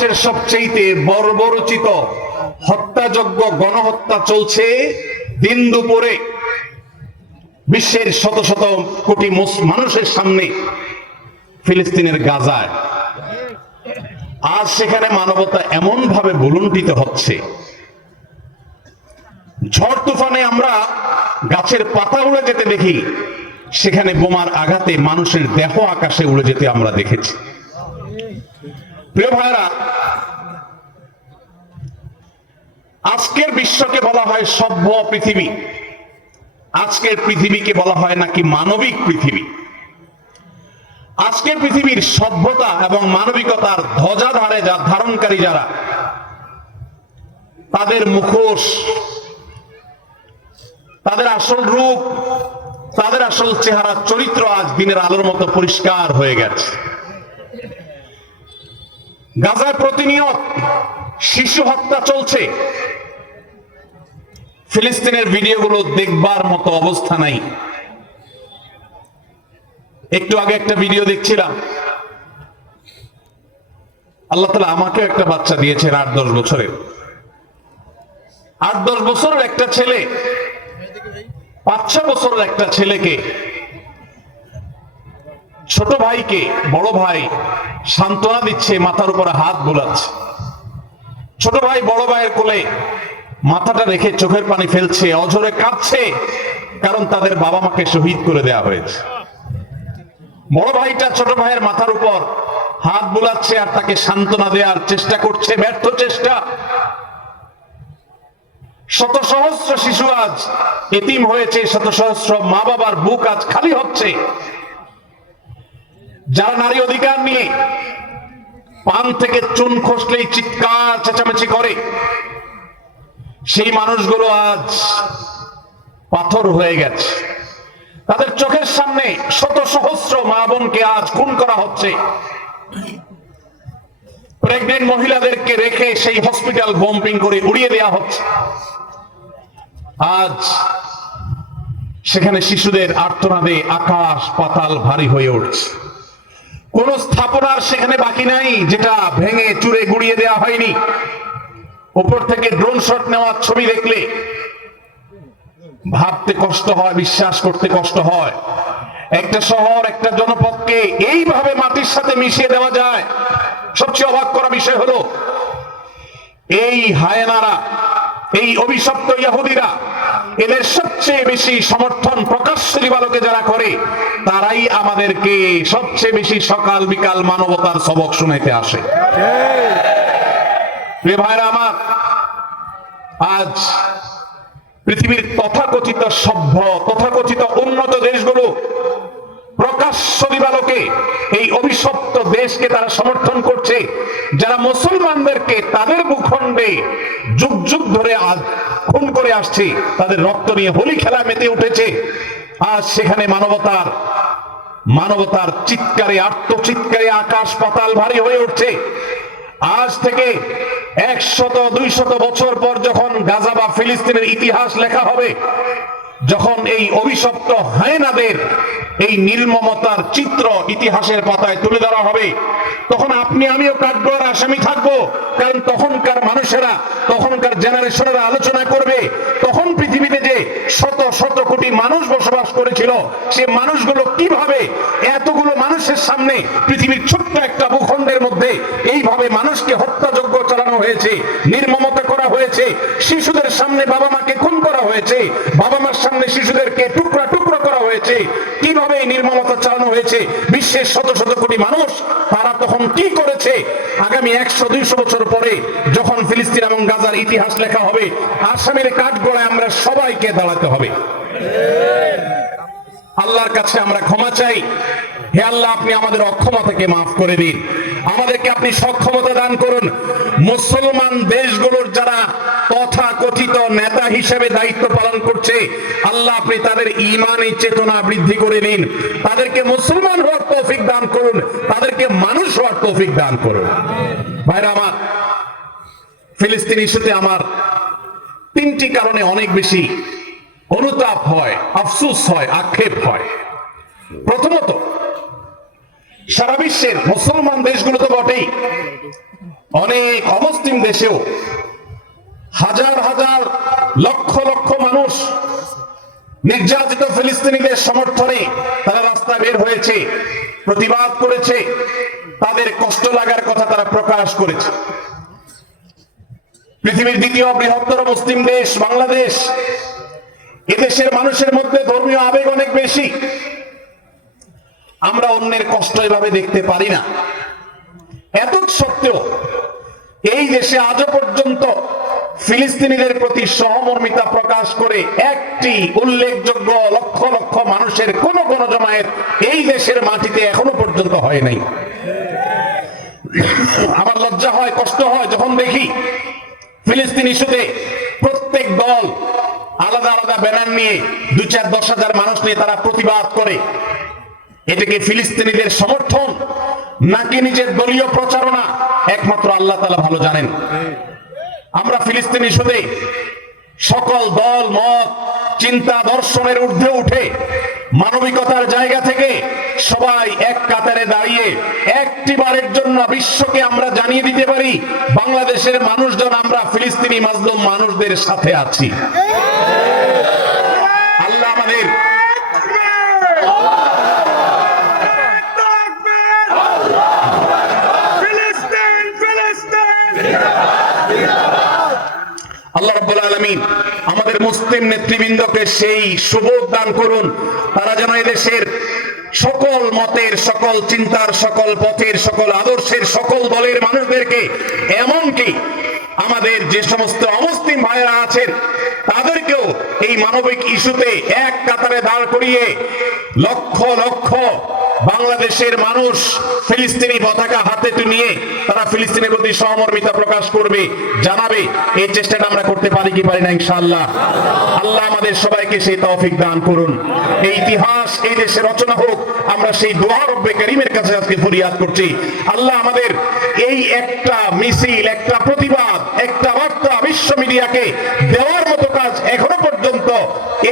ভারতবর্ষের সবচেয়ে বর্বরচিত হত্যাযজ্ঞ গণহত্যা চলছে দিন দুপুরে বিশ্বের শত শত কোটি মানুষের সামনে ফিলিস্তিনের গাজায় আর সেখানে মানবতা এমন ভাবে ভুলুণ্ঠিত হচ্ছে ঝড় তুফানে আমরা গাছের পাতা উড়ে যেতে দেখি সেখানে বোমার আঘাতে মানুষের দেহ আকাশে উড়ে যেতে আমরা দেখেছি প্রিয় ভাইরা আজকের বিশ্বকে বলা হয় সভ্য পৃথিবী আজকের পৃথিবীকে বলা হয় নাকি মানবিক পৃথিবী আজকের পৃথিবীর সভ্যতা এবং মানবিকতার ধ্বজা ধারে যা ধারণকারী যারা তাদের মুখোশ তাদের আসল রূপ তাদের আসল চেহারা চরিত্র আজ দিনের আলোর মতো পরিষ্কার হয়ে গেছে গাজায় প্রতিনিয়ত শিশু হত্যা চলছে ফিলিস্তিনের ভিডিওগুলো দেখবার মতো অবস্থা নাই একটু আগে একটা ভিডিও দেখছিলাম আল্লাহ তালা আমাকে একটা বাচ্চা দিয়েছেন আট দশ বছরের আট দশ বছরের একটা ছেলে পাঁচ ছ বছরের একটা ছেলেকে ছোট ভাইকে বড় ভাই সান্ত্বনা দিচ্ছে মাথার উপরে হাত বুলাচ্ছে ছোট ভাই বড় ভাইয়ের কোলে মাথাটা রেখে চোখের পানি ফেলছে অঝরে কাঁদছে কারণ তাদের বাবা মাকে শহীদ করে দেয়া হয়েছে বড় ভাইটা ছোট ভাইয়ের মাথার উপর হাত বুলাচ্ছে আর তাকে সান্ত্বনা দেওয়ার চেষ্টা করছে ব্যর্থ চেষ্টা শত সহস্র শিশু আজ এতিম হয়েছে শত সহস্র মা বাবার বুক আজ খালি হচ্ছে যারা নারী অধিকার নিয়ে পান থেকে চুন খসলেই চিৎকার চেঁচামেচি করে সেই মানুষগুলো আজ পাথর হয়ে গেছে তাদের চোখের সামনে শত সহস্র মা বোনকে আজ খুন করা হচ্ছে প্রেগনেন্ট মহিলাদেরকে রেখে সেই হসপিটাল বম্পিং করে উড়িয়ে দেওয়া হচ্ছে আজ সেখানে শিশুদের আর্তনাদে আকাশ পাতাল ভারী হয়ে উঠছে কোন স্থাপনার সেখানে বাকি নাই যেটা ভেঙে চুরে গুড়িয়ে দেওয়া হয়নি ওপর থেকে ড্রোন শট নেওয়ার ছবি দেখলে ভাবতে কষ্ট হয় বিশ্বাস করতে কষ্ট হয় একটা শহর একটা জনপদকে এইভাবে মাটির সাথে মিশিয়ে দেওয়া যায় সবচেয়ে অবাক করা বিষয় হলো এই হায়নারা এই অভিশপ্ত ইয়াহুদিরা এদের সবচেয়ে বেশি সমর্থন প্রকাশ্যের বালকে যারা করে তারাই আমাদেরকে সবচেয়ে বেশি সকাল বিকাল মানবতার সবক শুনাইতে আসে ভাইরা আমার আজ পৃথিবীর তথাকথিত সভ্য তথাকথিত উন্নত দেশগুলো দেশকে তারা সমর্থন করছে যারা মুসলমানদেরকে তাদের ভূখণ্ডে যুগ যুগ ধরে খুন করে আসছে তাদের রক্ত নিয়ে হোলি খেলা মেতে উঠেছে সেখানে মানবতার মানবতার চিৎকারে আত্মচিৎকারে আকাশ পাতাল ভারী হয়ে উঠছে আজ থেকে একশত দুইশত বছর পর যখন গাজা বা ফিলিস্তিনের ইতিহাস লেখা হবে যখন এই অভিশপ্ত হায়নাদের এই নির্মমতার চিত্র ইতিহাসের পাতায় তুলে ধরা হবে তখন আপনি আমিও কাঠগড়ার আসামি থাকবো কারণ তখনকার মানুষেরা তখনকার জেনারেশনেরা আলোচনা করবে তখন পৃথিবীতে যে শত শত কোটি মানুষ বসবাস করেছিল সে মানুষগুলো কিভাবে এতগুলো মানুষের সামনে পৃথিবীর ছোট্ট একটা ভূখণ্ডের মধ্যে এইভাবে মানুষকে হত্যাযোগ্য চালানো হয়েছে নির্মমতা করা হয়েছে শিশুদের সামনে বাবা মাকে খুন করা হয়েছে বাবা মার সামনে শিশুদেরকে টুকরা টুকরো করা হয়েছে কিভাবে এই নির্মমতা চালানো হয়েছে বিশ্বের শত শত কোটি মানুষ তারা তখন কি করেছে আগামী একশো দুইশো বছর পরে যখন ফিলিস্তিন এবং গাজার ইতিহাস লেখা হবে আসামের কাঠগড়ায় আমরা সবাইকে দাঁড়াতে হবে আল্লাহর কাছে আমরা ক্ষমা চাই হে আল্লাহ আপনি আমাদের অক্ষমতাকে মাফ করে দিন আমাদেরকে আপনি সক্ষমতা দান করুন মুসলমান দেশগুলোর যারা তথা কথিত নেতা হিসেবে দায়িত্ব পালন করছে আল্লাহ আপনি তাদের ইমানের চেতনা বৃদ্ধি করে নিন তাদেরকে মুসলমান হওয়ার তৌফিক দান করুন তাদেরকে মানুষ হওয়ার তৌফিক দান করুন ভাইরা আমার ফিলিস্তিন ইস্যুতে আমার তিনটি কারণে অনেক বেশি অনুতাপ হয় আফসুস হয় আক্ষেপ হয় প্রথমত সারা বিশ্বের মুসলমান দেশগুলো তো বটেই অনেক অমুসলিম দেশেও হাজার হাজার লক্ষ লক্ষ মানুষ নির্যাতিত ফিলিস্তিনিদের সমর্থনে তারা রাস্তায় বের হয়েছে প্রতিবাদ করেছে তাদের কষ্ট লাগার কথা তারা প্রকাশ করেছে পৃথিবীর দ্বিতীয় বৃহত্তর মুসলিম দেশ বাংলাদেশ এদেশের মানুষের মধ্যে ধর্মীয় আবেগ অনেক বেশি আমরা অন্যের কষ্ট এভাবে দেখতে পারি না এত সত্ত্বেও এই দেশে আজও পর্যন্ত ফিলিস্তিনিদের প্রতি সহমর্মিতা প্রকাশ করে একটি উল্লেখযোগ্য লক্ষ লক্ষ মানুষের কোন গণজমায়েত এই দেশের মাটিতে এখনো পর্যন্ত হয় নাই আমার লজ্জা হয় কষ্ট হয় যখন দেখি ফিলিস্তিন ইস্যুতে প্রত্যেক দল আলাদা আলাদা ব্যানার নিয়ে দু চার দশ হাজার মানুষ নিয়ে তারা প্রতিবাদ করে এটাকে ফিলিস্তিনিদের সমর্থন নাকি নিজের দলীয় প্রচারণা একমাত্র আল্লাহ তালা ভালো জানেন আমরা ফিলিস্তিনি শুধু সকল দল মত চিন্তা দর্শনের ঊর্ধ্বে উঠে মানবিকতার জায়গা থেকে সবাই এক কাতারে দাঁড়িয়ে একটি বারের জন্য বিশ্বকে আমরা জানিয়ে দিতে পারি বাংলাদেশের মানুষজন আমরা ফিলিস্তিনি মাজলুম মানুষদের সাথে আছি আমাদের মুসলিম নেতৃবৃন্দকে সেই সুবোধ দান করুন তারা যেন এদেশের সকল মতের সকল চিন্তার সকল পথের সকল আদর্শের সকল দলের মানুষদেরকে এমনকি আমাদের যে সমস্ত অমুসলিম ভাইয়েরা আছেন তাদের এই মানবিক ইস্যুতে এক কাতারে দাঁড় করিয়ে লক্ষ লক্ষ বাংলাদেশের মানুষ ফিলিস্তিনি পতাকা হাতে নিয়ে তারা ফিলিস্তিনের প্রতি সহমর্মিতা প্রকাশ করবে জানাবে এই চেষ্টাটা আমরা করতে পারি কি পারি না ইনশাআল্লাহ আল্লাহ আমাদের সবাইকে সেই তৌফিক দান করুন এই ইতিহাস এই দেশে রচনা হোক আমরা সেই দোয়া রব্বে করিমের কাছে আজকে ফরিয়াদ করছি আল্লাহ আমাদের এই একটা মিছিল একটা প্রতিবাদ একটা বার্তা বিশ্ব মিডিয়াকে দেওয়া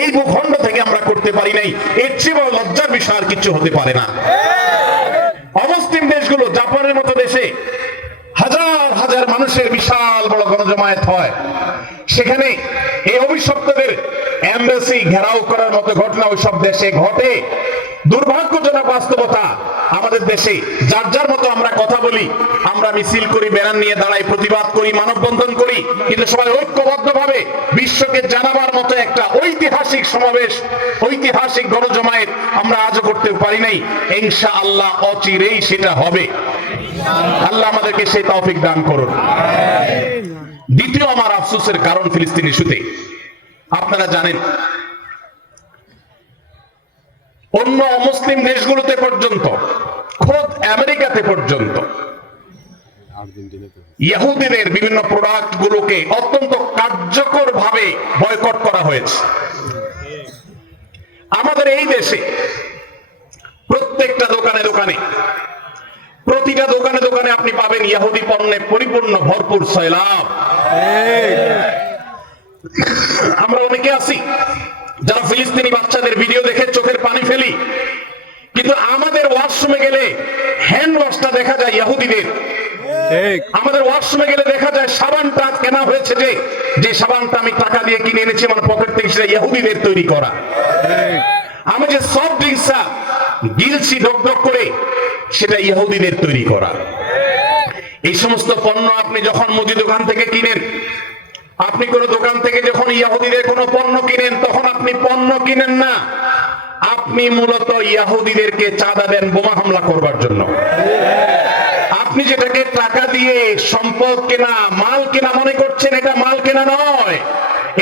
এই ভূখণ্ড থেকে আমরা করতে পারি নাই এর চেয়ে বড় লজ্জার বিষয় আর কিছু হতে পারে না অমুসলিম দেশগুলো জাপানের মতো দেশে হাজার হাজার মানুষের বিশাল বড় গণজমায়েত হয় সেখানে এই অভিশপ্তদের এমবেসি ঘেরাও করার মতো ঘটনা ওই সব দেশে ঘটে দুর্ভাগ্যজনক বাস্তবতা আমাদের দেশে যার যার মতো আমরা কথা বলি আমরা মিছিল করি বেড়ান নিয়ে দাঁড়াই প্রতিবাদ করি মানববন্ধন করি কিন্তু সবাই ঐক্যবদ্ধভাবে বিশ্বকে জানাবার মতো একটা ঐতিহাসিক সমাবেশ ঐতিহাসিক গণজমায়েত আমরা আজও করতে পারি নাই ইনশা আল্লাহ অচিরেই সেটা হবে আল্লাহ আমাদেরকে সেই তফিক দান করুন দ্বিতীয় আমার আফসোসের কারণ ফিলিস্তিন ইস্যুতে আপনারা জানেন অন্য অমুসলিম দেশগুলোতে পর্যন্ত খোদ আমেরিকাতে পর্যন্ত ইয়াহুদিনের বিভিন্ন প্রোডাক্ট গুলোকে অত্যন্ত কার্যকর ভাবে বয়কট করা হয়েছে আমাদের এই দেশে প্রত্যেকটা দোকানে দোকানে প্রতিটা দোকানে দোকানে আপনি পাবেন ইয়াহুদি পণ্যে পরিপূর্ণ ভরপুর সয়লাভ আমরা অনেকে আছি যারা ফিলিস্তিনি বাচ্চাদের ভিডিও দেখে চোখের পানি ফেলি কিন্তু আমাদের ওয়াশরুমে গেলে হ্যান্ড ওয়াশটা দেখা যায় ইয়াহুদিদের আমাদের ওয়াশরুমে গেলে দেখা যায় সাবানটা কেনা হয়েছে যে যে সাবানটা আমি টাকা দিয়ে কিনে এনেছি আমার পকেট থেকে সেটা ইয়াহুদিদের তৈরি করা আমি যে সব ড্রিঙ্কসটা গিলছি ডক করে সেটা ইয়াহুদিদের তৈরি করা এই সমস্ত পণ্য আপনি যখন মুদি দোকান থেকে কিনেন আপনি কোন দোকান থেকে যখন ইয়াহুদিদের কোন পণ্য কিনেন তখন আপনি পণ্য কিনেন না আপনি মূলত ইয়াহুদিদেরকে চাঁদা দেন বোমা হামলা করবার জন্য আপনি যেটাকে টাকা দিয়ে সম্পদ কেনা মাল কেনা মনে করছেন এটা মাল কেনা নয়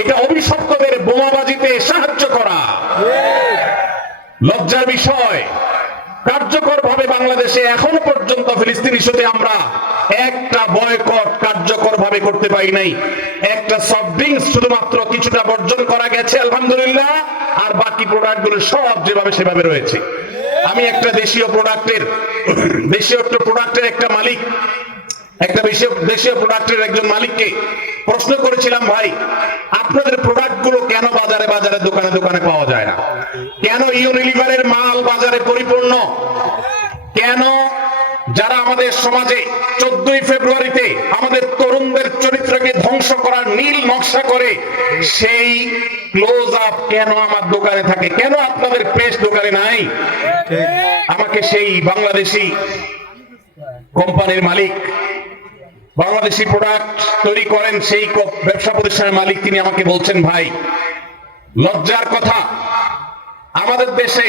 এটা অভিশপ্তদের বোমাবাজিতে সাহায্য করা লজ্জার বিষয় কার্যকর ভাবে বাংলাদেশে এখন পর্যন্ত ফিলিস্তিন ইস্যুতে আমরা একটা বয়কট কার্যকর ভাবে করতে পারি নাই একটা সফট ড্রিঙ্কস শুধুমাত্র কিছুটা বর্জন করা গেছে আলহামদুলিল্লাহ আর বাকি প্রোডাক্টগুলো সব যেভাবে সেভাবে রয়েছে আমি একটা দেশীয় প্রোডাক্টের দেশীয় প্রোডাক্টের একটা মালিক একটা দেশীয় প্রোডাক্টের একজন মালিককে প্রশ্ন করেছিলাম ভাই আপনাদের প্রোডাক্ট গুলো কেন বাজারে বাজারে দোকানে দোকানে পাওয়া যায় না কেন ইউনিলিভারের মাল বাজারে পরিপূর্ণ কেন যারা আমাদের সমাজে চোদ্দই ফেব্রুয়ারিতে আমাদের তরুণদের চরিত্রকে ধ্বংস করার নীল নকশা করে সেই ক্লোজ আপ কেন আমার দোকানে থাকে কেন আপনাদের প্রেস দোকানে নাই আমাকে সেই বাংলাদেশি কোম্পানির মালিক বাংলাদেশি প্রোডাক্ট তৈরি করেন সেই ব্যবসা প্রতিষ্ঠানের মালিক তিনি আমাকে বলছেন ভাই লজ্জার কথা আমাদের দেশে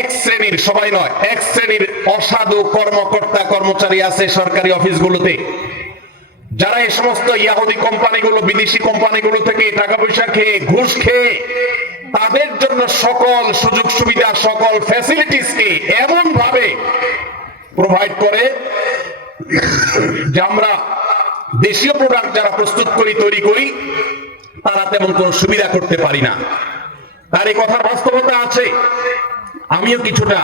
এক শ্রেণীর সবাই নয় এক শ্রেণীর অসাধু কর্মকর্তা কর্মচারী আছে সরকারি অফিসগুলোতে যারা এই সমস্ত ইয়াহুদি কোম্পানিগুলো বিদেশি কোম্পানিগুলো থেকে টাকা পয়সা খেয়ে ঘুষ খেয়ে তাদের জন্য সকল সুযোগ সুবিধা সকল ফ্যাসিলিটিসকে এমন ভাবে প্রোভাইড করে যে আমরা দেশীয় প্রোডাক্ট যারা প্রস্তুত করি তৈরি করি তারা তেমন কোন সুবিধা করতে পারি না তার এই কথা বাস্তবতা আছে আমিও কিছুটা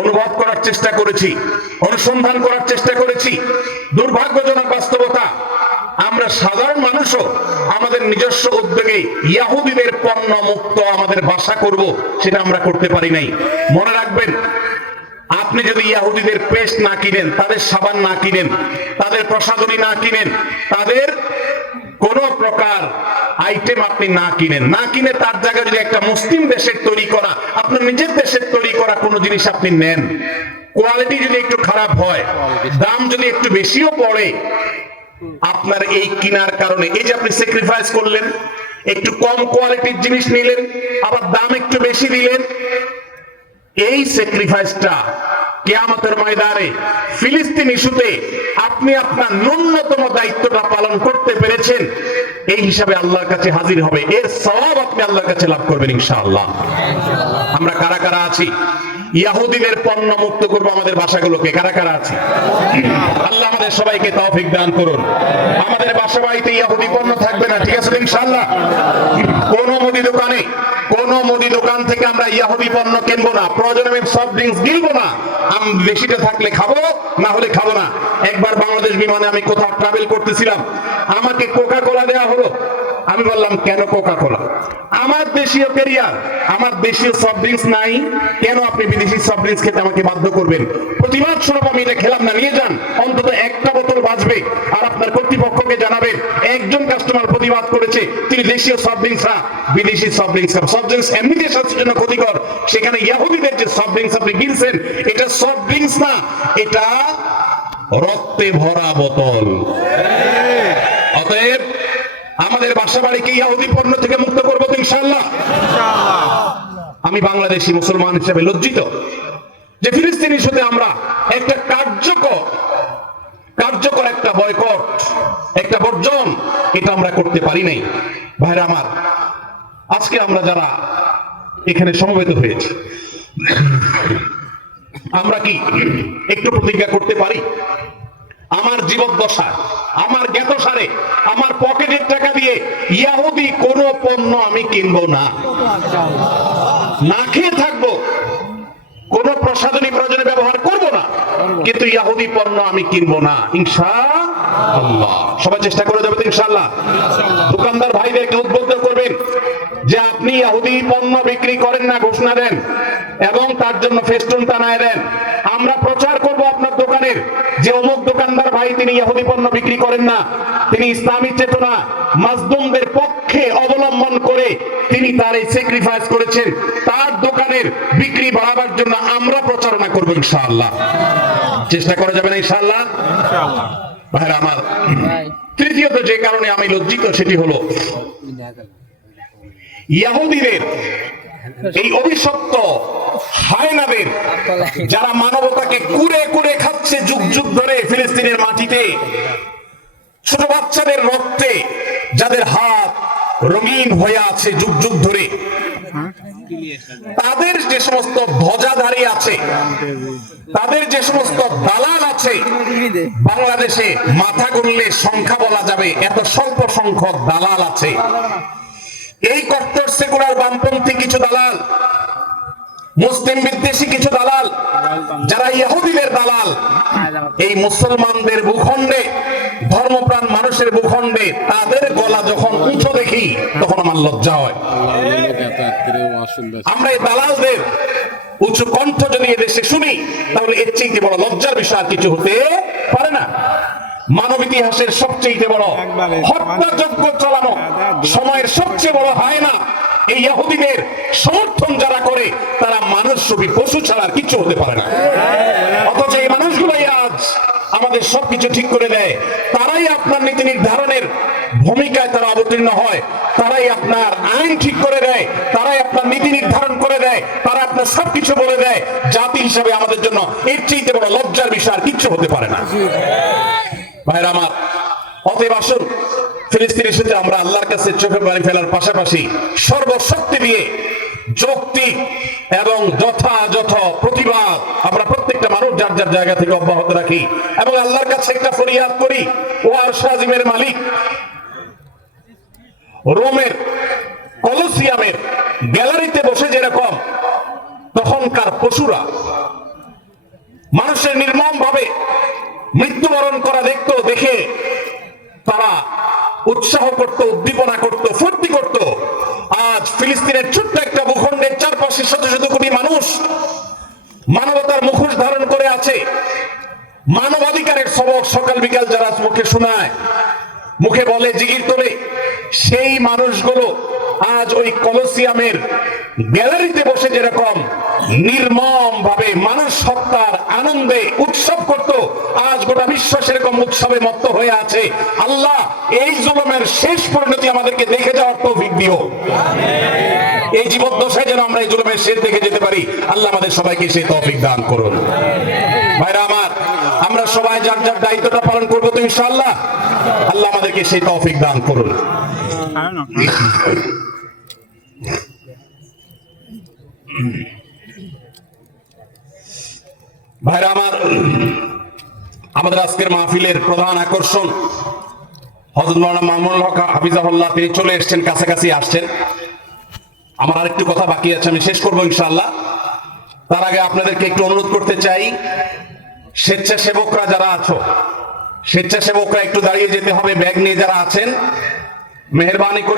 অনুভব করার চেষ্টা করেছি অনুসন্ধান করার চেষ্টা করেছি দুর্ভাগ্যজনক বাস্তবতা আমরা সাধারণ মানুষও আমাদের নিজস্ব উদ্যোগে ইয়াহুদিদের পণ্য মুক্ত আমাদের বাসা করব সেটা আমরা করতে পারি নাই মনে রাখবেন আপনি যদি ইয়াহুদীদের পেস্ট না কিনেন তাদের সাবান না কিনেন তাদের প্রসাদনী না কিনেন তাদের কোন প্রকার আইটেম আপনি না কিনেন না কিনে তার জায়গায় যদি একটা মুসলিম দেশের তৈরি করা আপনার নিজের দেশের তৈরি করা কোনো জিনিস আপনি নেন কোয়ালিটি যদি একটু খারাপ হয় দাম যদি একটু বেশিও পড়ে আপনার এই কিনার কারণে এই যে আপনি স্যাক্রিফাইস করলেন একটু কম কোয়ালিটির জিনিস নিলেন আবার দাম একটু বেশি দিলেন এই স্যাক্রিফাইসটা কেয়ামতের ময়দানে ফিলিস্তিন ইস্যুতে আপনি আপনার ন্যূনতম দায়িত্বটা পালন করতে পেরেছেন এই হিসাবে আল্লাহর কাছে হাজির হবে এর সব আপনি আল্লাহর কাছে লাভ করবেন ইনশাআল্লাহ আমরা কারা কারা আছি ইয়াহুদিনের পণ্য মুক্ত করবো আমাদের ভাষাগুলোকে কারা কারা আছে আল্লাহ আমাদের সবাইকে তৌফিক দান করুন আমাদের বাসা বাড়িতে ইয়াহুদি পণ্য থাকবে না ঠিক আছে ইনশাল্লাহ কোন মুদি দোকানে কোন মুদি দোকান থেকে আমরা ইয়াহুদি পণ্য কিনবো না প্রয়োজনে সব সফট ড্রিঙ্কস গিলবো না আমি বেশিটা থাকলে খাবো না হলে খাবো না একবার বাংলাদেশ বিমানে আমি কোথাও ট্রাভেল করতেছিলাম আমাকে কোকা কোলা দেওয়া হলো আমি বললাম কেন কোকা কোলা আমার দেশীয় কেরিয়ার আমার দেশীয় সফট ড্রিঙ্কস নাই কেন আপনি বিদেশি সফট ড্রিঙ্কস খেতে আমাকে বাধ্য করবেন প্রতিবাদ স্বরূপ আমি এটা খেলাম না নিয়ে যান অন্তত একটা বোতল বাঁচবে আর আপনার কর্তৃপক্ষকে জানাবেন একজন কাস্টমার প্রতিবাদ করেছে তিনি দেশীয় সফট ড্রিঙ্কস না বিদেশি সফট ড্রিঙ্কস সফট ড্রিঙ্কস এমনিতে স্বাস্থ্যের জন্য ক্ষতিকর সেখানে ইয়াহুদিদের যে সফট ড্রিঙ্কস আপনি গিলছেন এটা সফট ড্রিঙ্কস না এটা রক্তে ভরা বোতল অতএব আমাদের বাসা বাড়িকে ইয়াহুদিপন্ন থেকে মুক্ত করবো তো ইনশাল্লাহ আমি বাংলাদেশি মুসলমান হিসেবে লজ্জিত যে ফিলিস্তিন ইস্যুতে আমরা একটা কার্যকর কার্যকর একটা বয়কট একটা বর্জন এটা আমরা করতে পারি নাই ভাইরা আমার আজকে আমরা যারা এখানে সমবেত হয়েছি আমরা কি একটু প্রতিজ্ঞা করতে পারি আমার দশা আমার জ্ঞাত সারে আমার পকেটের টাকা দিয়ে ইয়াহুদি কোনো পণ্য আমি কিনব না না খেয়ে থাকবো কোন প্রসাদনী প্রয়োজনে ব্যবহার করব না কিন্তু ইয়াহুদি পণ্য আমি কিনবো না ইনশা সবাই চেষ্টা করে যাবেন ইনশাআল্লাহ দোকানদার ভাইদেরকে উদ্বুদ্ধ করবেন যে আপনি ইয়াহুদি পণ্য বিক্রি করেন না ঘোষণা দেন এবং তার জন্য ফেস্টুন টানায় দেন আমরা প্রচার আপনার দোকানের যে অমুক দোকানদার ভাই তিনি ইহুদি পণ্য বিক্রি করেন না তিনি ইসলামী চেতনা মাজদুমদের পক্ষে অবলম্বন করে তিনি তার এই স্যাক্রিফাইস করেছেন তার দোকানের বিক্রি বাড়াবার জন্য আমরা প্রচারণা করব ইনশাআল্লাহ চেষ্টা করা যাবে না ইনশাআল্লাহ ভাইরা আমার তৃতীয়ত যে কারণে আমি লজ্জিত সেটি হলো ইয়াহুদিদের এই অভিশপ্ত হায়নাদের যারা মানবতাকে কুড়ে কুড়ে খাচ্ছে যুগ যুগ ধরে ফিলিস্তিনের মাটিতে ছোট বাচ্চাদের রক্তে যাদের হাত রঙিন হয়ে আছে যুগ যুগ ধরে তাদের যে সমস্ত ভজাধারী আছে তাদের যে সমস্ত দালাল আছে বাংলাদেশে মাথা গুনলে সংখ্যা বলা যাবে এত স্বল্প সংখ্যক দালাল আছে এই কট্টর সেকুলার বামপন্থী কিছু দালাল মুসলিম বিদ্বেষী কিছু দালাল যারা ইহুদিদের দালাল এই মুসলমানদের ভূখণ্ডে ধর্মপ্রাণ মানুষের ভূখণ্ডে তাদের গলা যখন উঁচু দেখি তখন আমার লজ্জা হয় আমরা এই দালালদের উঁচু কণ্ঠ যদি এদেশে শুনি তাহলে এর চেয়ে বড় লজ্জার বিষয় কিছু হতে পারে না মানব ইতিহাসের সবচেয়ে বড় হত্যাযজ্ঞ চালানো সময়ের সবচেয়ে বড় হয় না এই ইহুদিদের সমর্থন যারা করে তারা মানুষ ছবি পশু ছাড়া কিছু হতে পারে না অথচ এই মানুষগুলোই আজ আমাদের সবকিছু ঠিক করে দেয় তারাই আপনার নীতি নির্ধারণের ভূমিকায় তারা অবতীর্ণ হয় তারাই আপনার আইন ঠিক করে দেয় তারাই আপনার নীতি নির্ধারণ করে দেয় তারা আপনার সবকিছু বলে দেয় জাতি হিসাবে আমাদের জন্য এর চেয়ে বড় লজ্জার বিষয় আর কিচ্ছু হতে পারে না আমার অতএব আসুন ফিলিস্তিনের সাথে আমরা আল্লাহর কাছে চোখে বাড়ি ফেলার পাশাপাশি সর্বশক্তি দিয়ে যৌক্তিক এবং যথাযথ প্রতিবাদ আমরা প্রত্যেকটা মানুষ যার যার জায়গা থেকে অব্যাহত রাখি এবং আল্লাহর কাছে একটা ফরিয়াদ করি ও আর সাজিমের মালিক রোমের কলসিয়ামের গ্যালারিতে বসে যেরকম তখনকার পশুরা মানুষের নির্মম ভাবে মৃত্যুবরণ করা দেখতো দেখে তারা উৎসাহ করত উদ্দীপনা করত ফুর্তি করত আজ ফিলিস্তিনের ছোট্ট একটা ভূখণ্ডের চারপাশে শত শত কোটি মানুষ মানবতার মুখোশ ধারণ করে আছে মানবাধিকারের সবক সকাল বিকাল যারা মুখে শোনায় মুখে বলে জিগির তোলে সেই মানুষগুলো আজ ওই কলসিয়ামের গ্যালারিতে বসে যেরকম নির্মম ভাবে মানুষ হত্যার আনন্দে উৎসব করত আজ গোটা বিশ্ব সেরকম উৎসবে মত্ত হয়ে আছে আল্লাহ এই জুলমের শেষ পরিণতি আমাদেরকে দেখে যাওয়ার তৌফিক দিও এই জীবদ্দশায় যেন আমরা এই জুলমের শেষ দেখে যেতে পারি আল্লাহ আমাদের সবাইকে সেই তৌফিক দান করুন ভাইরা আমার আমরা সবাই যার যার দায়িত্বটা পালন করবো তুমি ইনশাআল্লাহ আল্লাহ আমাদেরকে সেই তৌফিক দান করুন I don't know. ভাইরা আমার আমাদের আজকের মাহফিলের প্রধান আকর্ষণ হজরত মামুন হক হাফিজাহুল্লাহ তিনি চলে এসছেন কাছাকাছি আসছেন আমার আরেকটি কথা বাকি আছে আমি শেষ করবো ইনশাল্লাহ তার আগে আপনাদেরকে একটু অনুরোধ করতে চাই স্বেচ্ছাসেবকরা যারা আছো স্বেচ্ছাসেবকরা একটু দাঁড়িয়ে যেতে হবে ব্যাগ নিয়ে যারা আছেন মেহরবানি করে